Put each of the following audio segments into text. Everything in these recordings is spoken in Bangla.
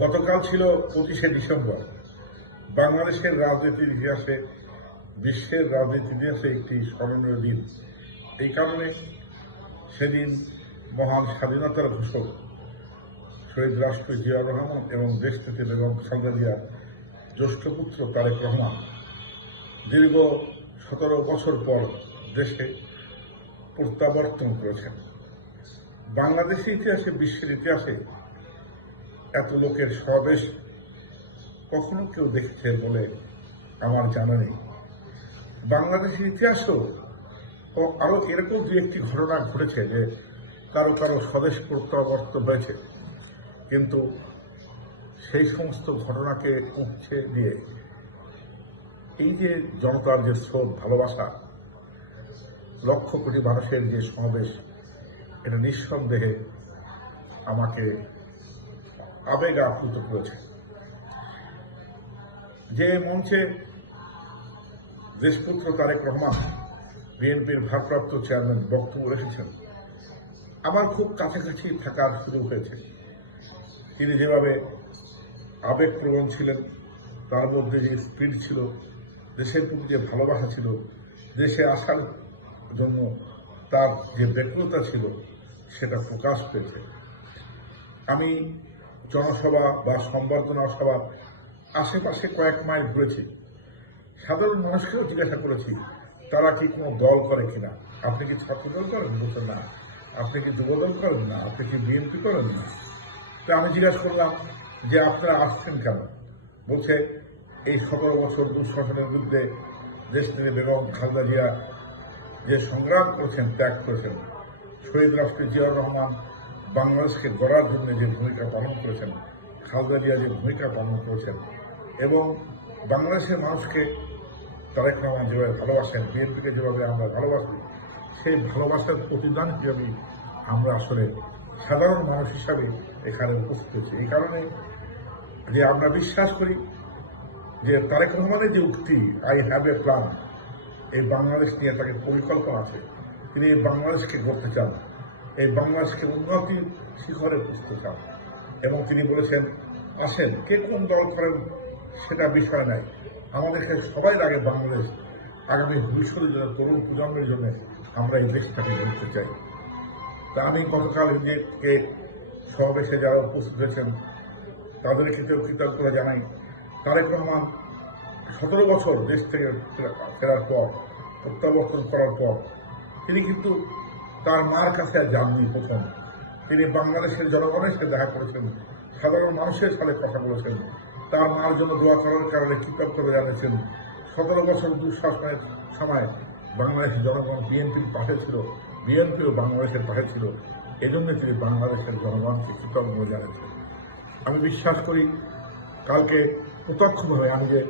গতকাল ছিল 25শে ডিসেম্বর। বাংলাদেশের রাজনীতির ইতিহাসে, বিশ্বের রাজনীতির ইতিহাসে একটি স্মরণীয় দিন। এই কারণে সেদিন মহান স্বাধীনতার ঘোষক শহীদ রাষ্ট্রপতি জিয়াউর রহমান এবং দেশনেত্রী বেগম খালেদা জিয়ার জ্যেষ্ঠ পুত্র তারেক রহমান দীর্ঘ 17 বছর পর দেশে প্রত্যাবর্তন করেছেন। বাংলাদেশের ইতিহাসে, বিশ্বের ইতিহাসে এত লোকের সমাবেশ কখনো কেউ দেখেছে বলে আমার জানা নেই। বাংলাদেশের ইতিহাসেও আরো এরকম দু একটি ঘটনা ঘটেছে যে কারো কারো স্বদেশ প্রত্যাবর্তন হয়েছে, কিন্তু সেই সমস্ত ঘটনাকে উপচে দিয়ে এই যে জনতার যে স্রোত, ভালোবাসা, লক্ষ কোটি মানুষের যে সমাবেশ, এটা নিঃসন্দেহে আমাকে আবেগে আপ্লুত করেছে। যে মঞ্চে দেশপুত্র তারেক রহমান, বিএনপির ভারপ্রাপ্ত চেয়ারম্যান, বক্তব্য রেখেছেন, আমার খুব কাছাকাছি থাকার সুযোগ হয়েছে। তিনি যেভাবে আবেগপ্রবণ ছিলেন, তার মধ্যে যে স্পিড ছিল, দেশের প্রতি যে ভালোবাসা ছিল, দেশে আসার জন্য তার যে ব্যগ্রতা ছিল, সেটা প্রকাশ পেয়েছে। আমি জনসভা বা সংবর্ধনা সভা আশেপাশে কয়েক মাইল ঘুরেছি। সাধারণ মানুষকেও জিজ্ঞাসা করেছি তারা কি কোনো দল করে কিনা। আপনি কি ছাত্র দল করেন? বলতে না। আপনি কি যুবদল করেন? না। আপনি কি বিএনপি করেন? না। তো আমি জিজ্ঞাসা করলাম যে আপনারা আসছেন কেন? বলছে এই 17 বছর দুঃশাসনের বিরুদ্ধে দেশনেত্রী বেগম খালেদা জিয়া যে সংগ্রাম করেছেন, ত্যাগ করেছেন, শহীদ রাষ্ট্রপতি জিয়াউর রহমান বাংলাদেশকে গড়ার জন্য যে ভূমিকা পালন করেছেন, খালেদা জিয়া যে ভূমিকা পালন করেছেন, এবং বাংলাদেশের মানুষকে তারেক রহমান যেভাবে ভালোবাসেন, বিএনপিকে যেভাবে আমরা ভালোবাসি, সেই ভালোবাসার প্রতিদান হিসাবে আমরা আসলে সাধারণ মানুষ হিসাবে এখানে উপস্থিত হয়েছি। এই কারণে যে আমরা বিশ্বাস করি যে তারেক রহমানের যে উক্তি, আই হ্যাভ এ প্ল্যান, এই বাংলাদেশ নিয়ে তাকে পরিকল্পনা আছে। তিনি এই বাংলাদেশকে গড়তে চান, এই বাংলাদেশকে উন্নতির শিখরে পৌঁছতে চান, এবং তিনি বলেছেন আসেন, কে কোন দল করেন সেটা বিষয় নাই, আমাদেরকে সবাই লাগে বাংলাদেশ আগামী ভবিষ্যতের জন্য, তরুণ প্রজন্মের জন্য আমরা এই দেশটাকে গড়তে চাই। তা আমি গতকাল নিজেকে সমাবেশে যারা উপস্থিত হয়েছেন তাদের ক্ষেত্রেও কৃতজ্ঞতা জানাই। তারেক রহমান 17 বছর দেশ থেকে ফেরার পর, প্রত্যাবর্তন করার পর, তিনি কিন্তু তার মার কাছে আর যাননি। প্রথম তিনি বাংলাদেশের জনগণের সাথে দেখা করেছেন, সাধারণ মানুষের সাথে কথা বলেছেন, তার মার জন্য দোয়া করার কারণে কৃতজ্ঞতা জানিয়েছেন। 17 বছর দুঃশাসনের সময় বাংলাদেশের জনগণ বিএনপির পাশে ছিল, বিএনপিও বাংলাদেশের পাশে ছিল, এজন্য তিনি বাংলাদেশের জনগণকে কৃতজ্ঞতা জানিয়েছেন। আমি বিশ্বাস করি কালকে প্রত্যক্ষভাবে আমি যে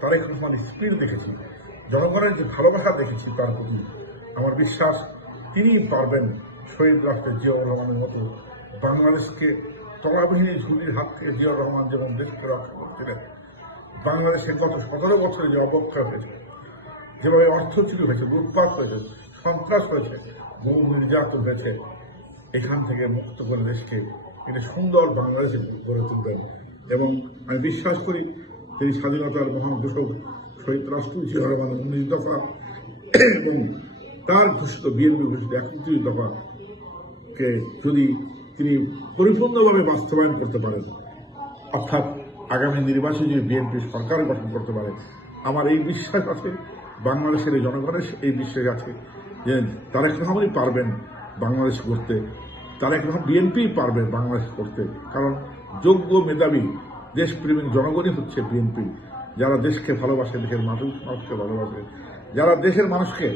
তারেক রহমানের স্পিড দেখেছি, জনগণের যে ভালোবাসা দেখেছি তার প্রতি, আমার বিশ্বাস তিনিই পারবেন শহীদ রাষ্ট্রপতি জিয়াউর রহমানের মতো বাংলাদেশকে তলাবিহীন ঝুলির হাত থেকে জিয়াউর রহমান যেমন দেশকে রক্ষা করছিলেন, বাংলাদেশে গত 17 বছরে যে অবক্ষয় হয়েছে, যেভাবে অর্থ চুরি হয়েছে, লুটপাট হয়েছে, সন্ত্রাস হয়েছে, বহু নির্যাতন হয়েছে, এখান থেকে মুক্ত করে দেশকে একটি সুন্দর বাংলাদেশে গড়ে তুলবেন। এবং আমি বিশ্বাস করি তিনি স্বাধীনতার মহান ঘোষক শহীদ রাষ্ট্রপতি জিয়াউর রহমানের 19 দফা এবং তার ঘোষিত বিএনপি ঘোষিত 31 দফাকে যদি তিনি পরিপূর্ণভাবে বাস্তবায়ন করতে পারেন, অর্থাৎ আগামী নির্বাচনে যদি বিএনপি সরকার গঠন করতে পারে, আমার এই বিশ্বাস আছে, বাংলাদেশের এই জনগণের এই বিশ্বাস আছে যে তারেক রহমানই পারবেন বাংলাদেশ করতে, তারেক রহমান বিএনপিই পারবে বাংলাদেশ করতে। কারণ যোগ্য, মেধাবী, দেশপ্রেমিক জনগণই হচ্ছে বিএনপি, যারা দেশকে ভালোবাসে, দেশের মানুষকে ভালোবাসে, যারা দেশের মানুষকে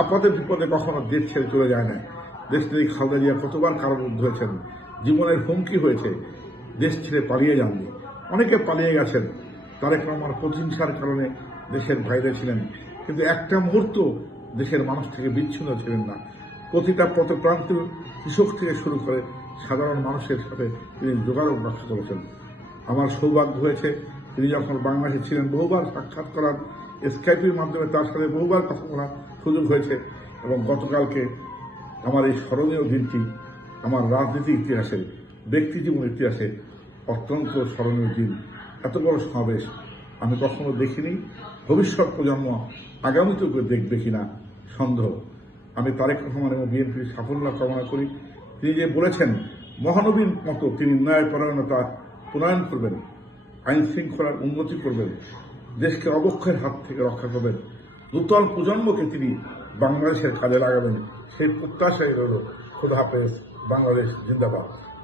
আপদে বিপদে কখনো দেশ ছেড়ে চলে যায় না। দেশ থেকে খালেদা জিয়া কতবার কারারুদ্ধ হয়েছেন, জীবনের হুমকি হয়েছে, দেশ ছেড়ে পালিয়ে যাননি, অনেকে পালিয়ে গেছেন। তারেক রহমান প্রতিহিংসার কারণে দেশের বাইরে ছিলেন, কিন্তু একটা মুহূর্ত দেশের মানুষ থেকে বিচ্ছিন্ন ছিলেন না। প্রতিটা পথপ্রান্তীয় কৃষক থেকে শুরু করে সাধারণ মানুষের সাথে তিনি যোগাযোগ রক্ষা করেছেন। আমার সৌভাগ্য হয়েছে তিনি যখন বাংলাদেশে ছিলেন বহুবার সাক্ষাৎ করার, স্কাইপের মাধ্যমে তার সাথে বহুবার কথা বলার সুযোগ হয়েছে। এবং গতকালকে আমার এই স্মরণীয় দিনটি আমার রাজনীতি ইতিহাসে, ব্যক্তি জীবন ইতিহাসে অত্যন্ত স্মরণীয় দিন। এত বড় সমাবেশ আমি কখনো দেখিনি, ভবিষ্যৎ প্রজন্ম আগামীতেও দেখবে কিনা সন্দেহ। আমি তারেক রহমান এবং বিএনপির সাফল্য কামনা করি। তিনি যে বলেছেন মহানবীর মতো তিনি ন্যায়পরায়ণতা প্রণয়ন করবেন, আইন শৃঙ্খলার উন্নতি করবেন, দেশকে অবক্ষয়ের হাত থেকে রক্ষা করবেন, নূতন প্রজন্মকে তিনি বাংলাদেশের কাজে লাগাবেন, সেই প্রত্যাশাই রইল। খোদা হাফেজ। বাংলাদেশ জিন্দাবাদ।